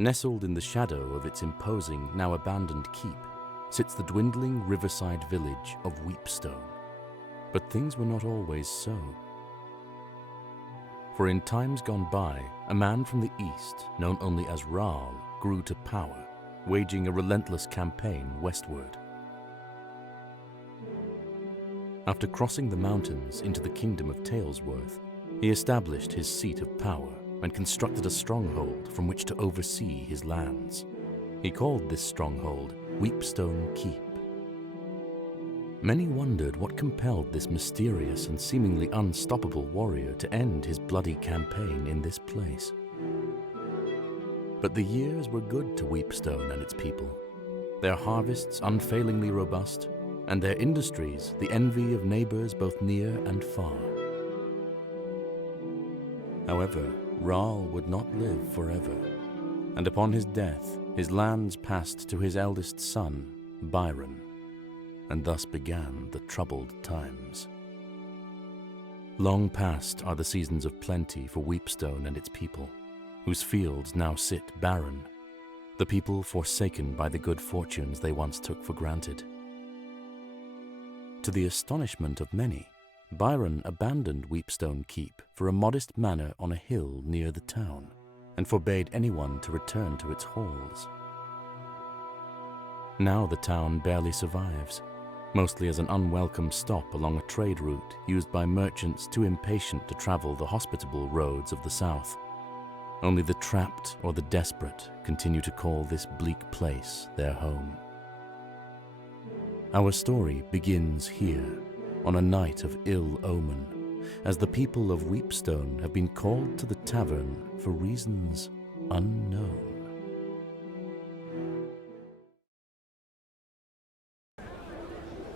Nestled in the shadow of its imposing, now abandoned keep, sits the dwindling riverside village of Weepstone. But things were not always so. For in times gone by, a man from the east, known only as Raal, grew to power, waging a relentless campaign westward. After crossing the mountains into the kingdom of Talesworth, he established his seat of power and constructed a stronghold from which to oversee his lands. He called this stronghold Weepstone Keep. Many wondered what compelled this mysterious and seemingly unstoppable warrior to end his bloody campaign in this place. But the years were good to Weepstone and its people, their harvests unfailingly robust, and their industries the envy of neighbors both near and far. However, Raal would not live forever, and upon his death, his lands passed to his eldest son, Byron, and thus began the troubled times. Long past are the seasons of plenty for Weepstone and its people, whose fields now sit barren, the people forsaken by the good fortunes they once took for granted. To the astonishment of many, Byron abandoned Weepstone Keep for a modest manor on a hill near the town, and forbade anyone to return to its halls. Now the town barely survives, mostly as an unwelcome stop along a trade route used by merchants too impatient to travel the hospitable roads of the south. Only the trapped or the desperate continue to call this bleak place their home. Our story begins here, on a night of ill omen, as the people of Weepstone have been called to the tavern for reasons unknown.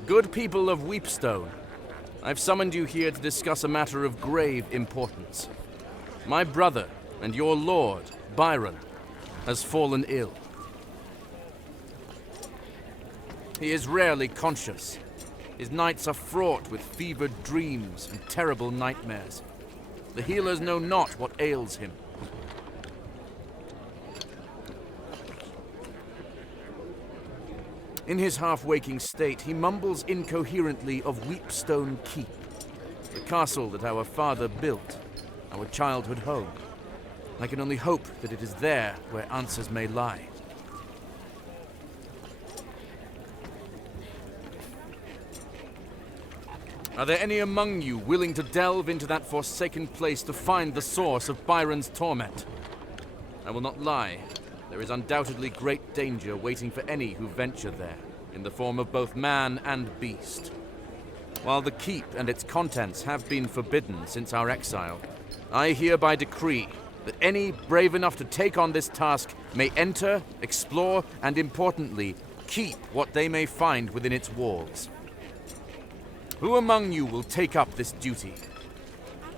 Good people of Weepstone, I've summoned you here to discuss a matter of grave importance. My brother and your lord, Byron, has fallen ill. He is rarely conscious. His nights are fraught with fevered dreams and terrible nightmares. The healers know not what ails him. In his half-waking state, he mumbles incoherently of Weepstone Keep, the castle that our father built, our childhood home. I can only hope that it is there where answers may lie. Are there any among you willing to delve into that forsaken place to find the source of Byron's torment? I will not lie. There is undoubtedly great danger waiting for any who venture there, in the form of both man and beast. While the keep and its contents have been forbidden since our exile, I hereby decree that any brave enough to take on this task may enter, explore, and importantly, keep what they may find within its walls. Who among you will take up this duty?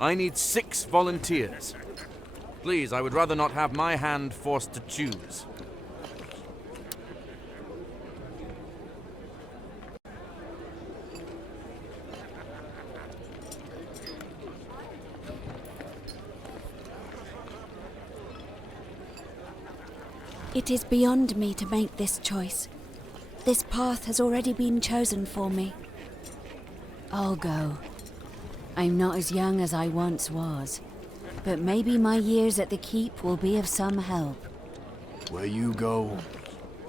I need 6 volunteers. Please, I would rather not have my hand forced to choose. It is beyond me to make this choice. This path has already been chosen for me. I'll go. I'm not as young as I once was, but maybe my years at the keep will be of some help. Where you go,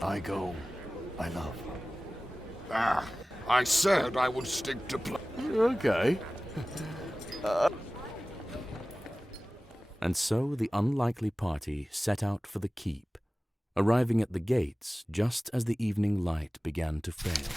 I go, my love. I said I would stick to Okay. And so the unlikely party set out for the keep, arriving at the gates just as the evening light began to fail.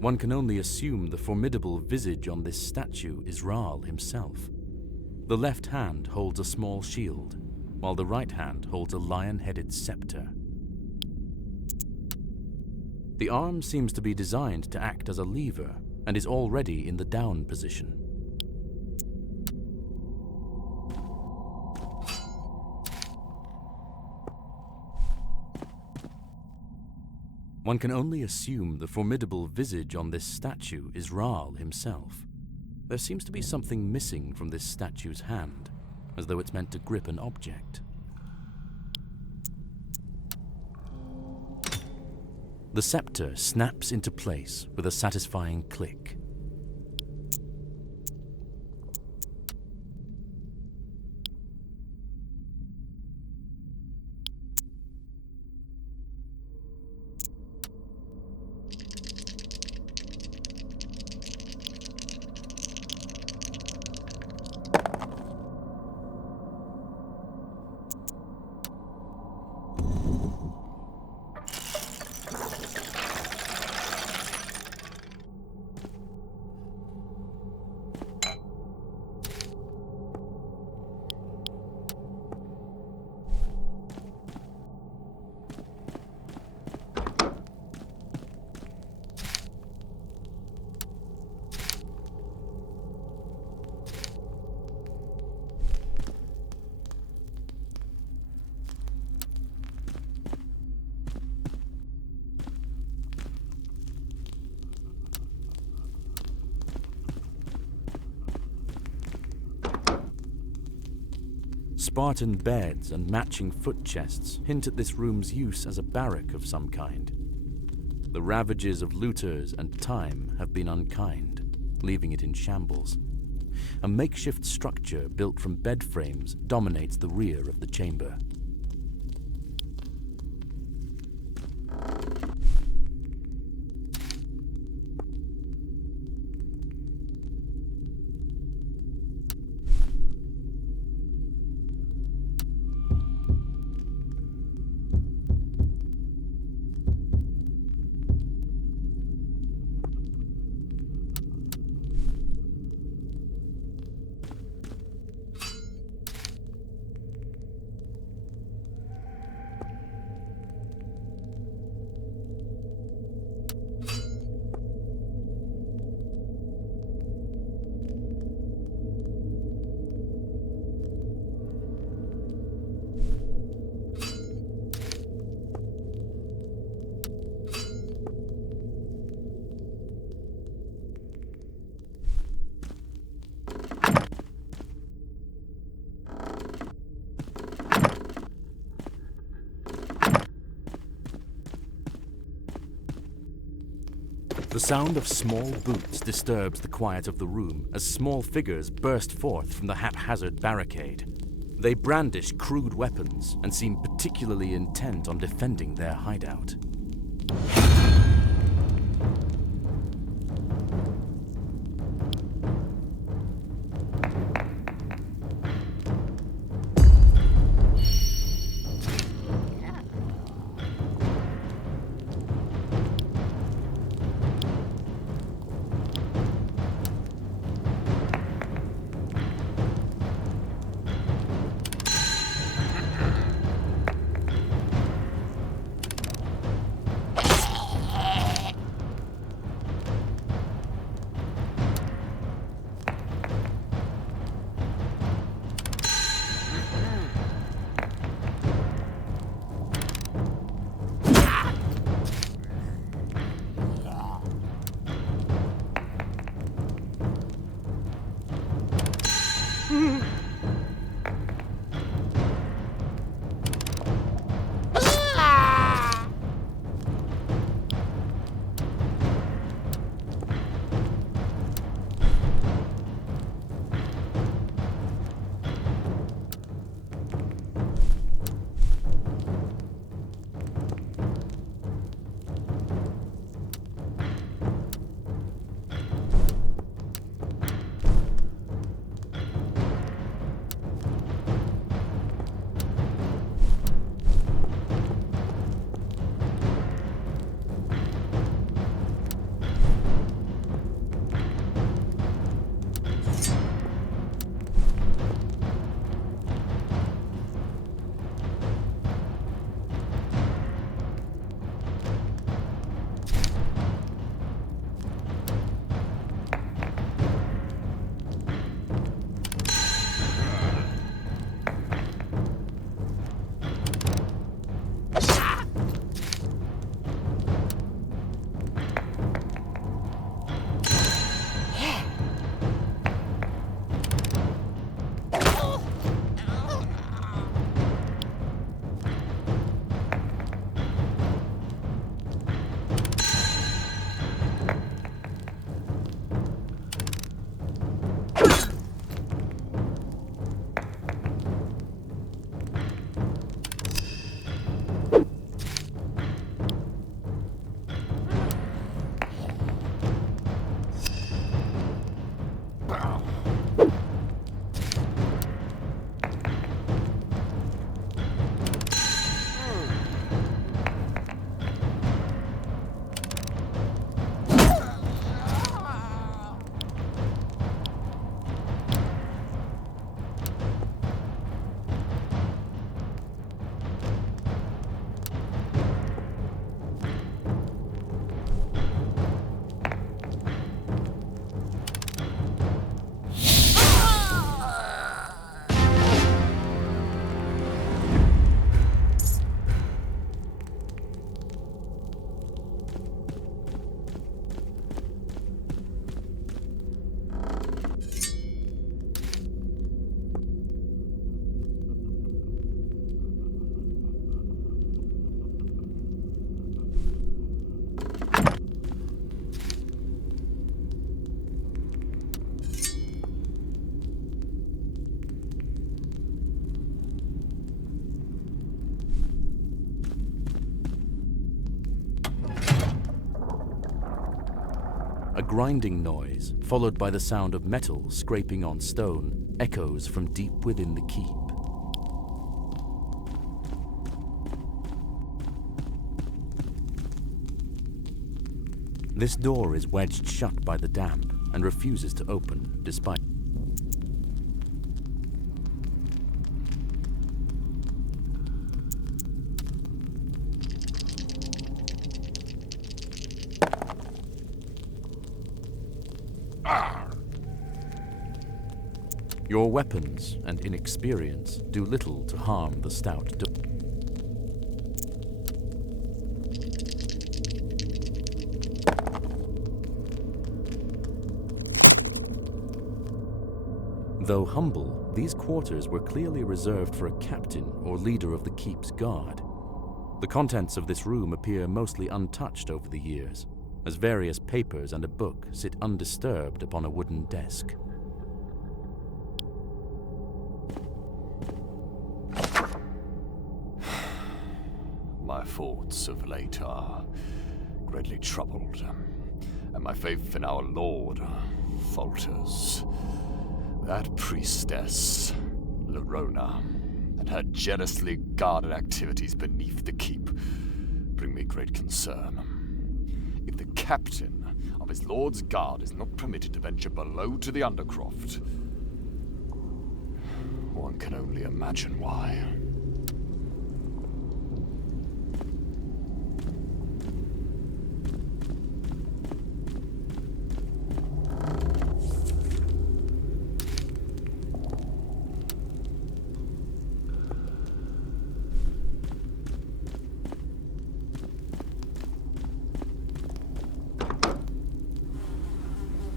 One can only assume the formidable visage on this statue is Raal himself. The left hand holds a small shield, while the right hand holds a lion-headed scepter. The arm seems to be designed to act as a lever and is already in the down position. One can only assume the formidable visage on this statue is Rahl himself. There seems to be something missing from this statue's hand, as though it's meant to grip an object. The scepter snaps into place with a satisfying click. Spartan beds and matching foot chests hint at this room's use as a barrack of some kind. The ravages of looters and time have been unkind, leaving it in shambles. A makeshift structure built from bed frames dominates the rear of the chamber. The sound of small boots disturbs the quiet of the room as small figures burst forth from the haphazard barricade. They brandish crude weapons and seem particularly intent on defending their hideout. grinding noise, followed by the sound of metal scraping on stone, echoes from deep within the keep. This door is wedged shut by the damp and refuses to open, despite... Your weapons and inexperience do little to harm the stout door. Though humble, these quarters were clearly reserved for a captain or leader of the keep's guard. The contents of this room appear mostly untouched over the years, as various papers and a book sit undisturbed upon a wooden desk. My thoughts of late are greatly troubled, and my faith in our Lord falters. That priestess, Lorona, and her jealously guarded activities beneath the keep bring me great concern. If the captain of his lord's guard is not permitted to venture below to the Undercroft, one can only imagine why.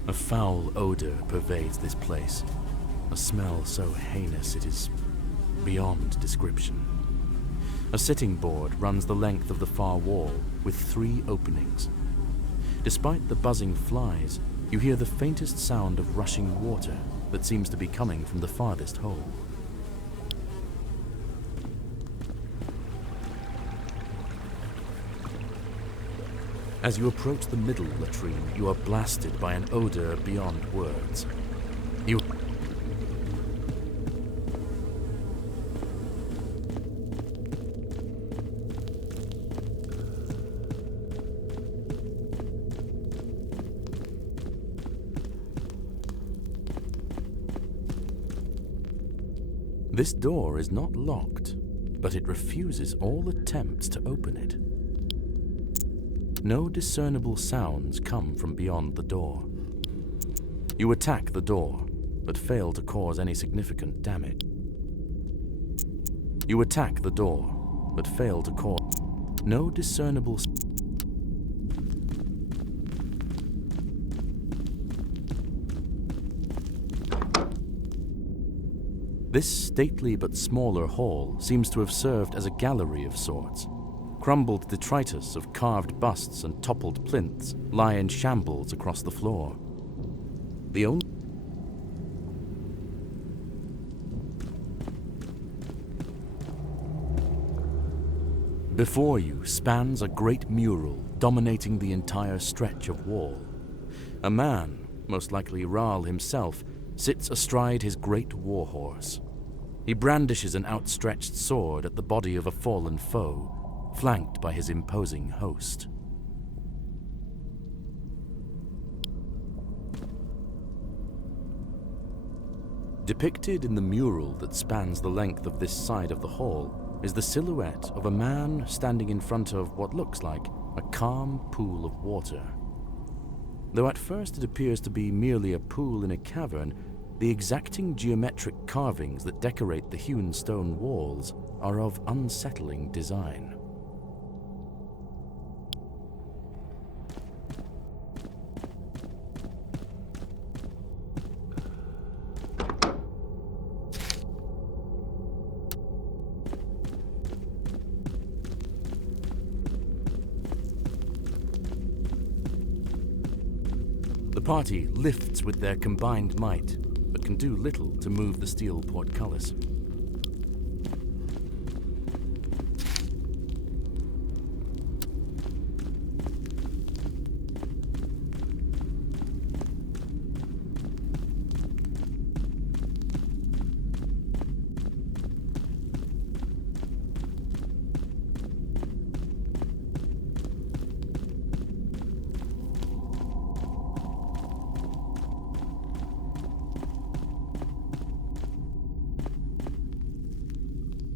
A foul odor pervades this place, a smell so heinous it is beyond description. A sitting board runs the length of the far wall with 3 openings. Despite the buzzing flies, you hear the faintest sound of rushing water that seems to be coming from the farthest hole. As you approach the middle latrine, you are blasted by an odor beyond words. This door is not locked, but it refuses all attempts to open it. No discernible sounds come from beyond the door. You attack the door, but fail to cause any significant damage. You attack the door, but fail to cause no discernible. This stately but smaller hall seems to have served as a gallery of sorts. Crumbled detritus of carved busts and toppled plinths lie in shambles across the floor. The only Before you spans a great mural dominating the entire stretch of wall. A man, most likely Rahl himself, sits astride his great warhorse. He brandishes an outstretched sword at the body of a fallen foe, flanked by his imposing host. Depicted in the mural that spans the length of this side of the hall is the silhouette of a man standing in front of what looks like a calm pool of water. Though at first it appears to be merely a pool in a cavern, the exacting geometric carvings that decorate the hewn stone walls are of unsettling design. The party lifts with their combined might, but can do little to move the steel portcullis.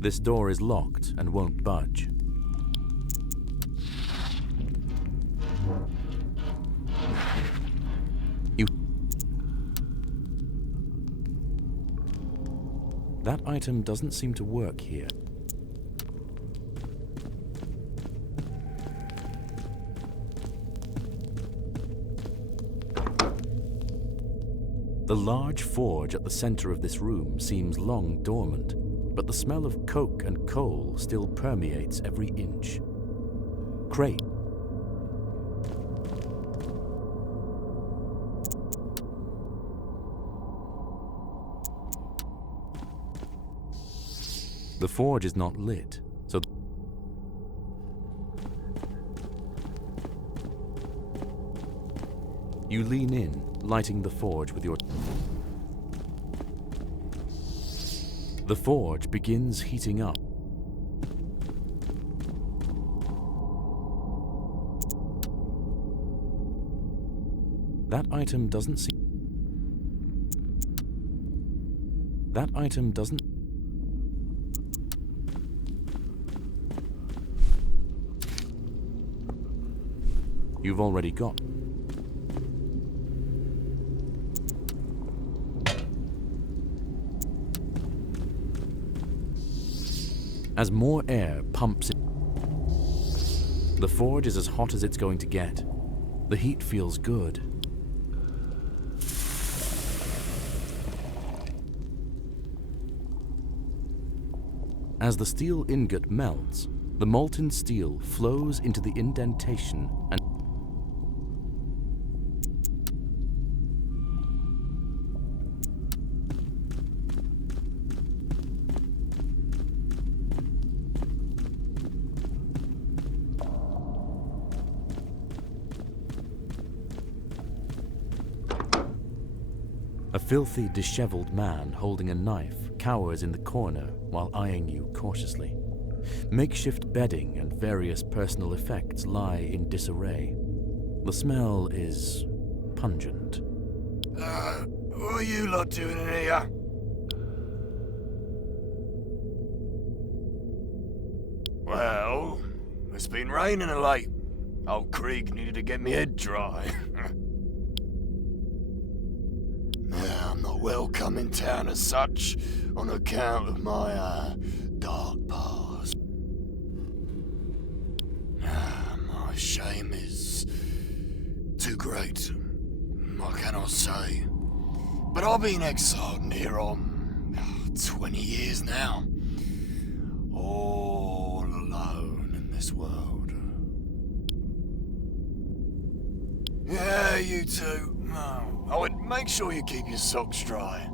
This door is locked and won't budge. That item doesn't seem to work here. The large forge at the center of this room seems long dormant, but the smell of coke and coal still permeates every inch. Crate. The forge is not lit, so you lean in, lighting the forge with your... The forge begins heating up. That item doesn't seem... That item doesn't... You've already got... As more air pumps in, the forge is as hot as it's going to get. The heat feels good. As the steel ingot melts, the molten steel flows into the indentation and a filthy, disheveled man holding a knife cowers in the corner while eyeing you cautiously. Makeshift bedding and various personal effects lie in disarray. The smell is pungent. What are you lot doing in here? Well, it's been raining of late. Old Krieg needed to get me head dry. I'm not welcome in town as such, on account of my, dark past. My shame is too great, I cannot say. But I've been exiled near on 20 years now. All alone in this world. Yeah, you two. I would make sure you keep your socks dry.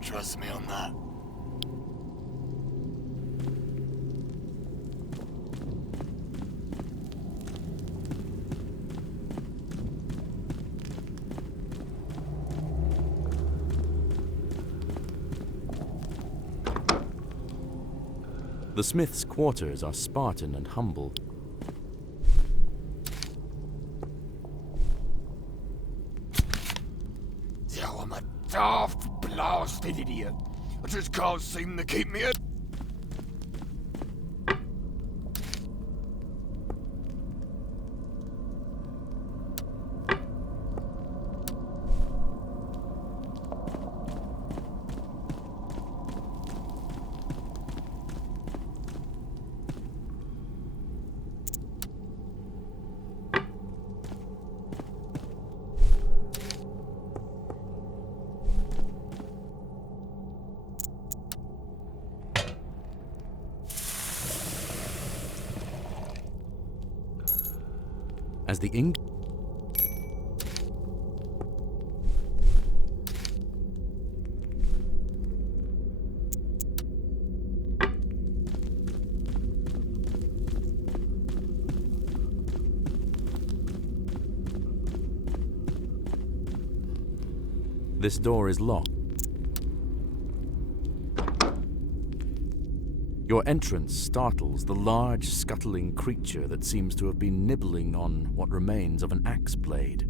Trust me on that. The smith's quarters are Spartan and humble. Yeah, I'm a daft blasted idiot. I just can't seem to keep me head. As the ink... This door is locked. Your entrance startles the large, scuttling creature that seems to have been nibbling on what remains of an axe blade.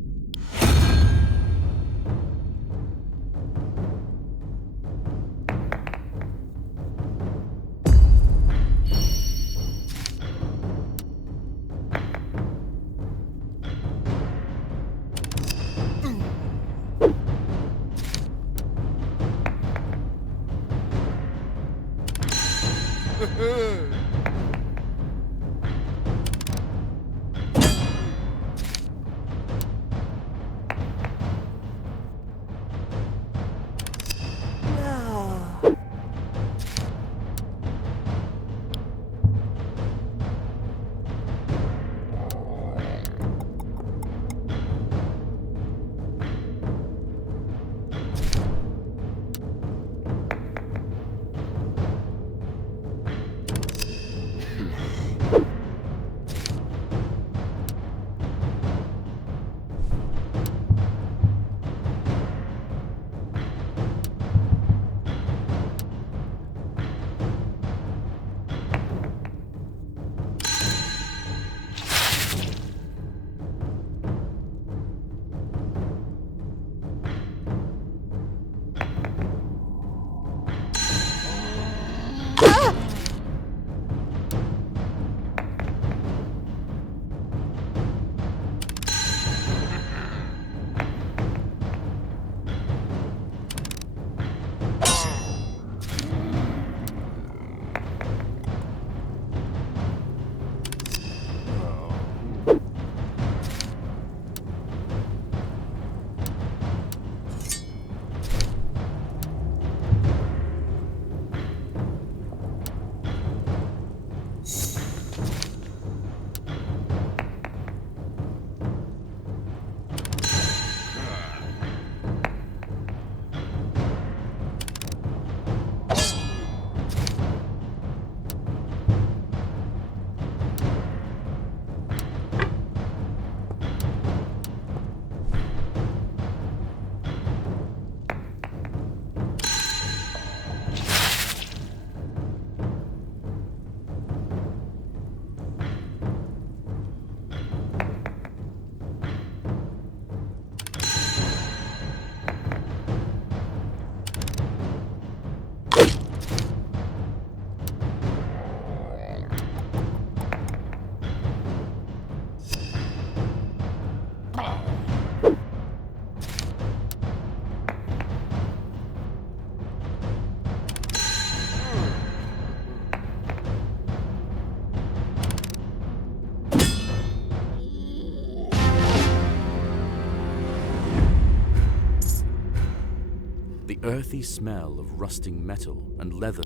The earthy smell of rusting metal and leather.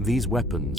These weapons.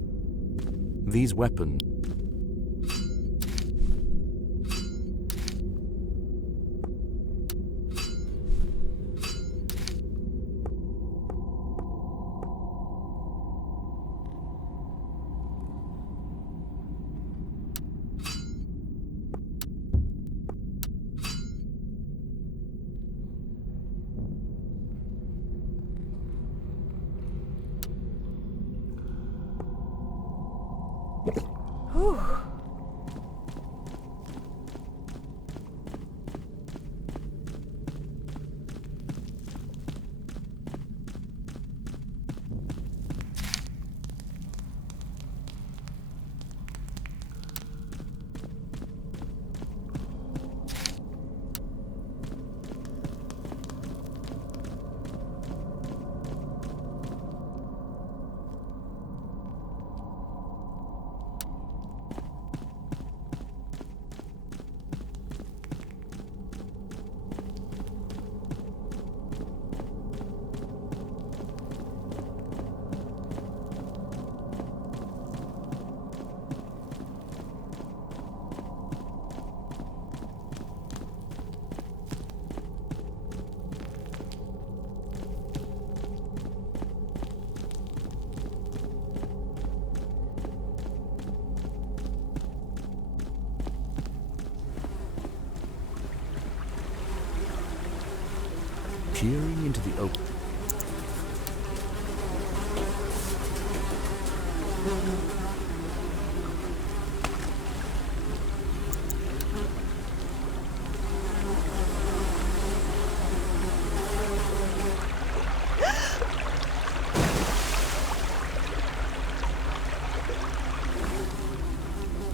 Peering into the open.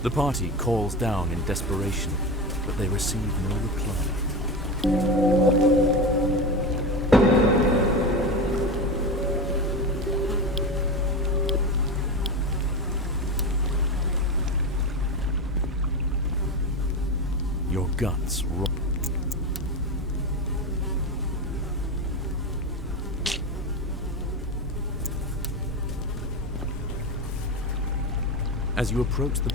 The party calls down in desperation, but they receive no reply. Your guts roar. As you approach the...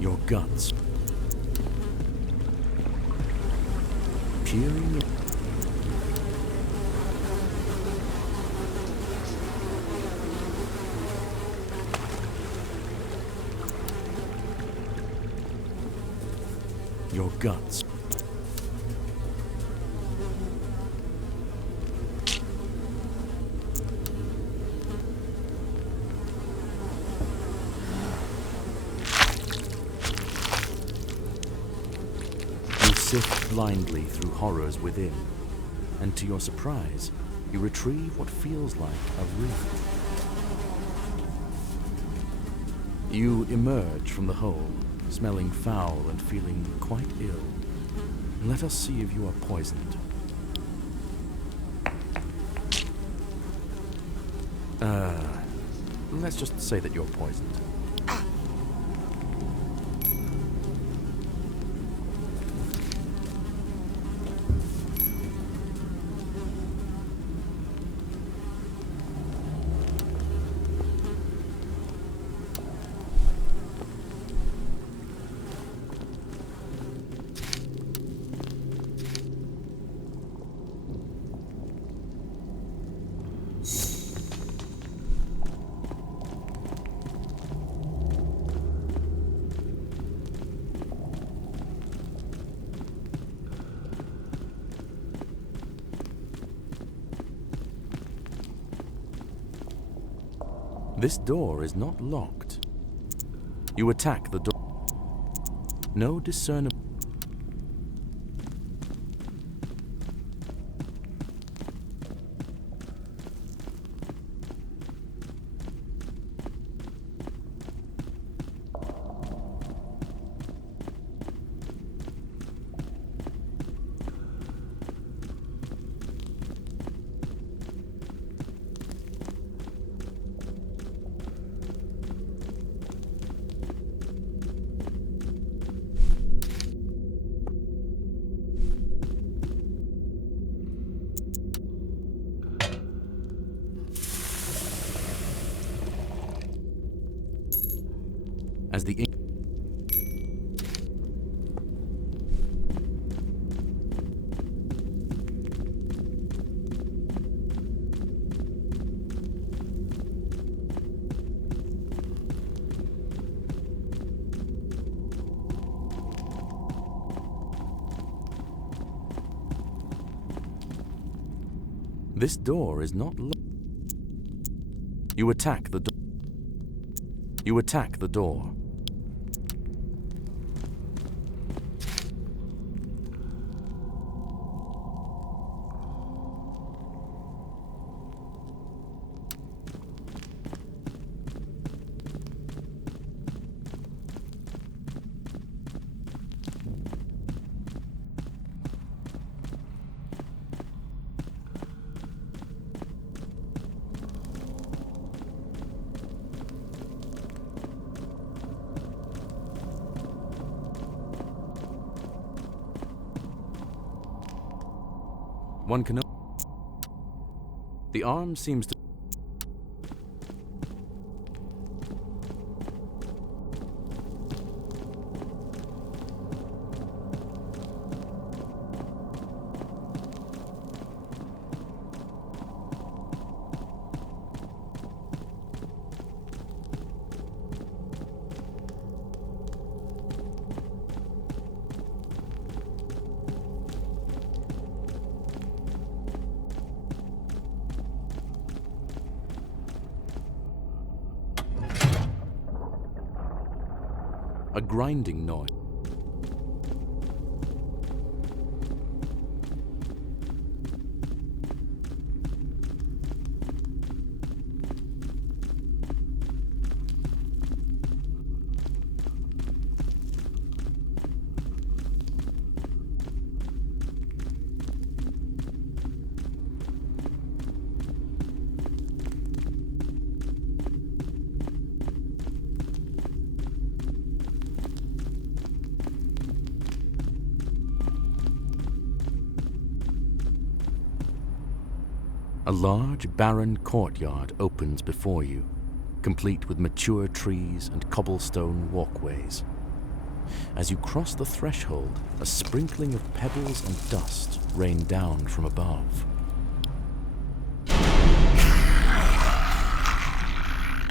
Your guts. Peering... Your guts. You sift blindly through horrors within, and to your surprise, you retrieve what feels like a ring. You emerge from the hole, smelling foul and feeling quite ill. Let us see if you are poisoned. Let's just say that you're poisoned. This door is not locked. You attack the door. No discernible... As the... This door is not locked. You attack the door. You attack the door. One can... The arm seems to... A grinding noise. A large, barren courtyard opens before you, complete with mature trees and cobblestone walkways. As you cross the threshold, a sprinkling of pebbles and dust rain down from above.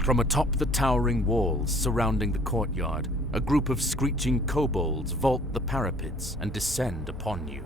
From atop the towering walls surrounding the courtyard, a group of screeching kobolds vault the parapets and descend upon you.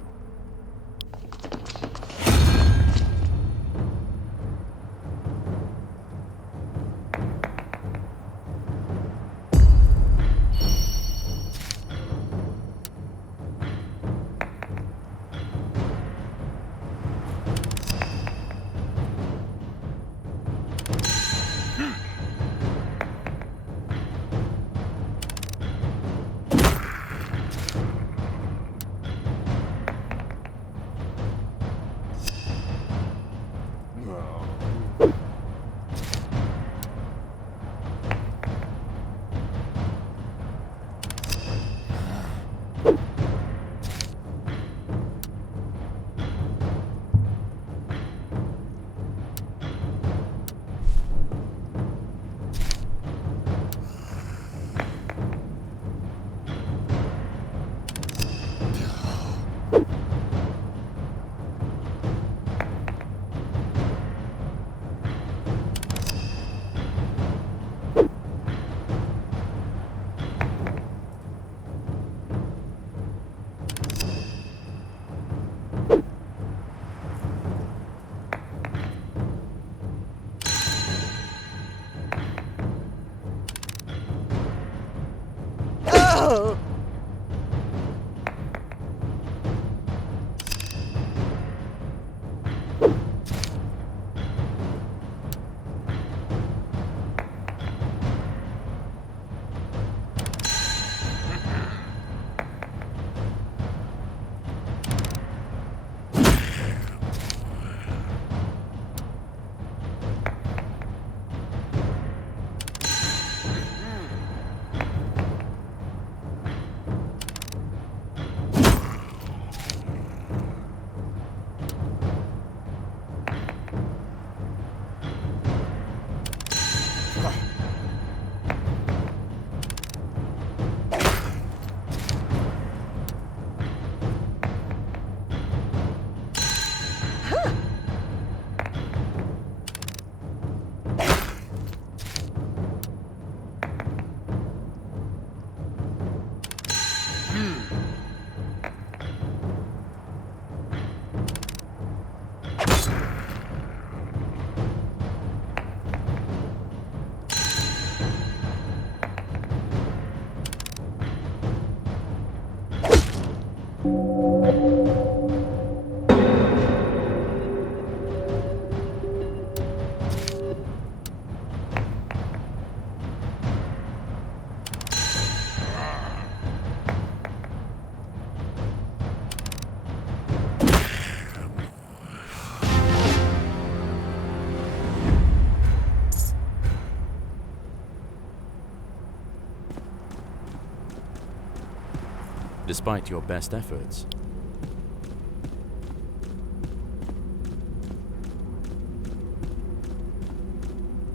Despite your best efforts,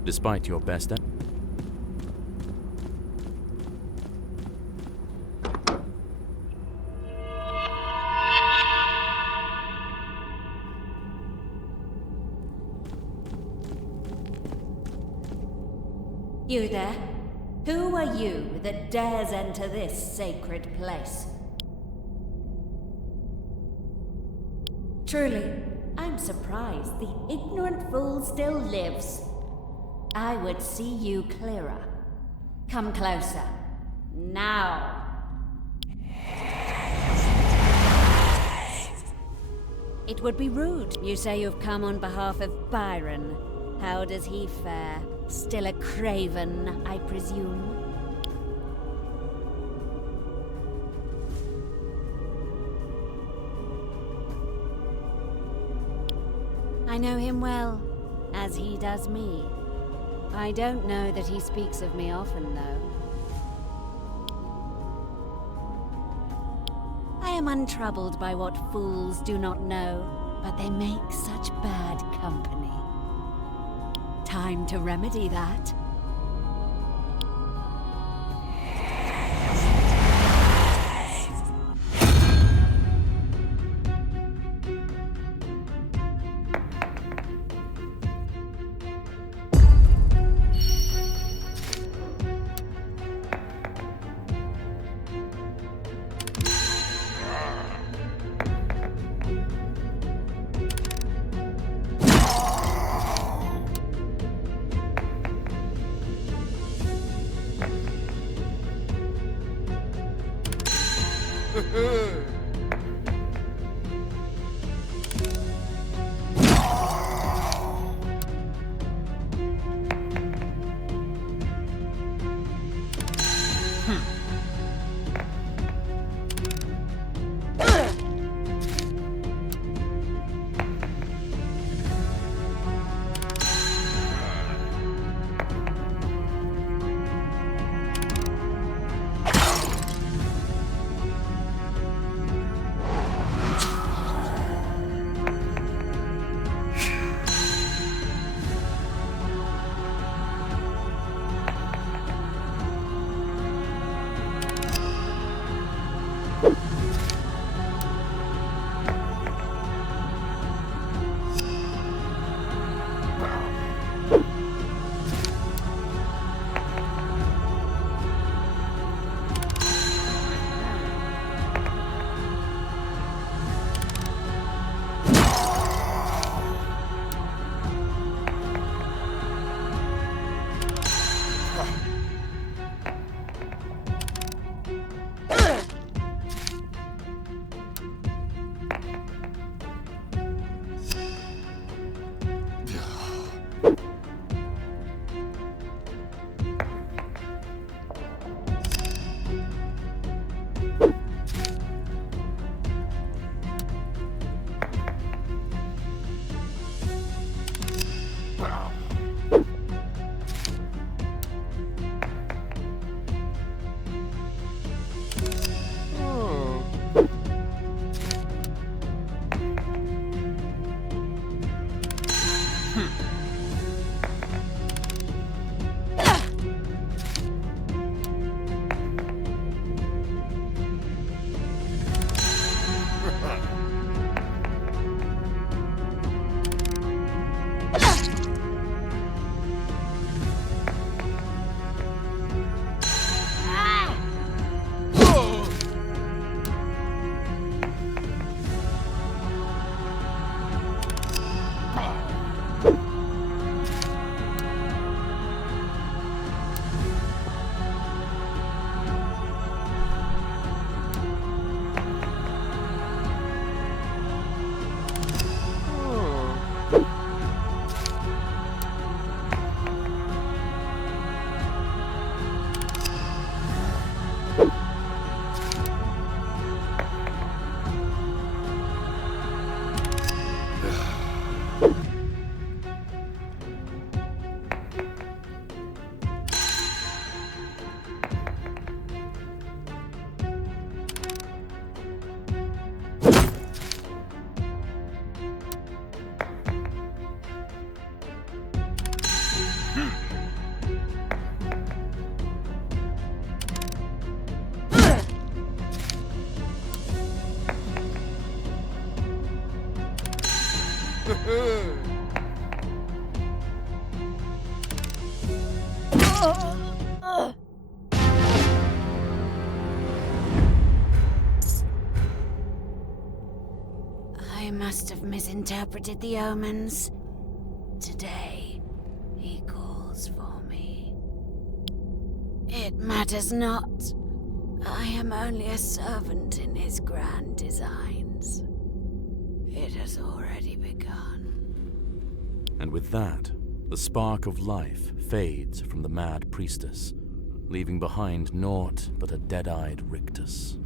despite your best efforts, You there? Who are you that dares enter this sacred place? Truly, I'm surprised the ignorant fool still lives. I would see you clearer. Come closer. Now. It would be rude. You say you've come on behalf of Byron. How does he fare? Still a craven, I presume? I know him well, as he does me. I don't know that he speaks of me often, though. I am untroubled by what fools do not know. but they make such bad company. Time to remedy that. I must have misinterpreted the omens. Today, he calls for me. It matters not. I am only a servant in his grand designs. It has already begun. And with that, the spark of life fades from the mad priestess, leaving behind naught but a dead-eyed rictus.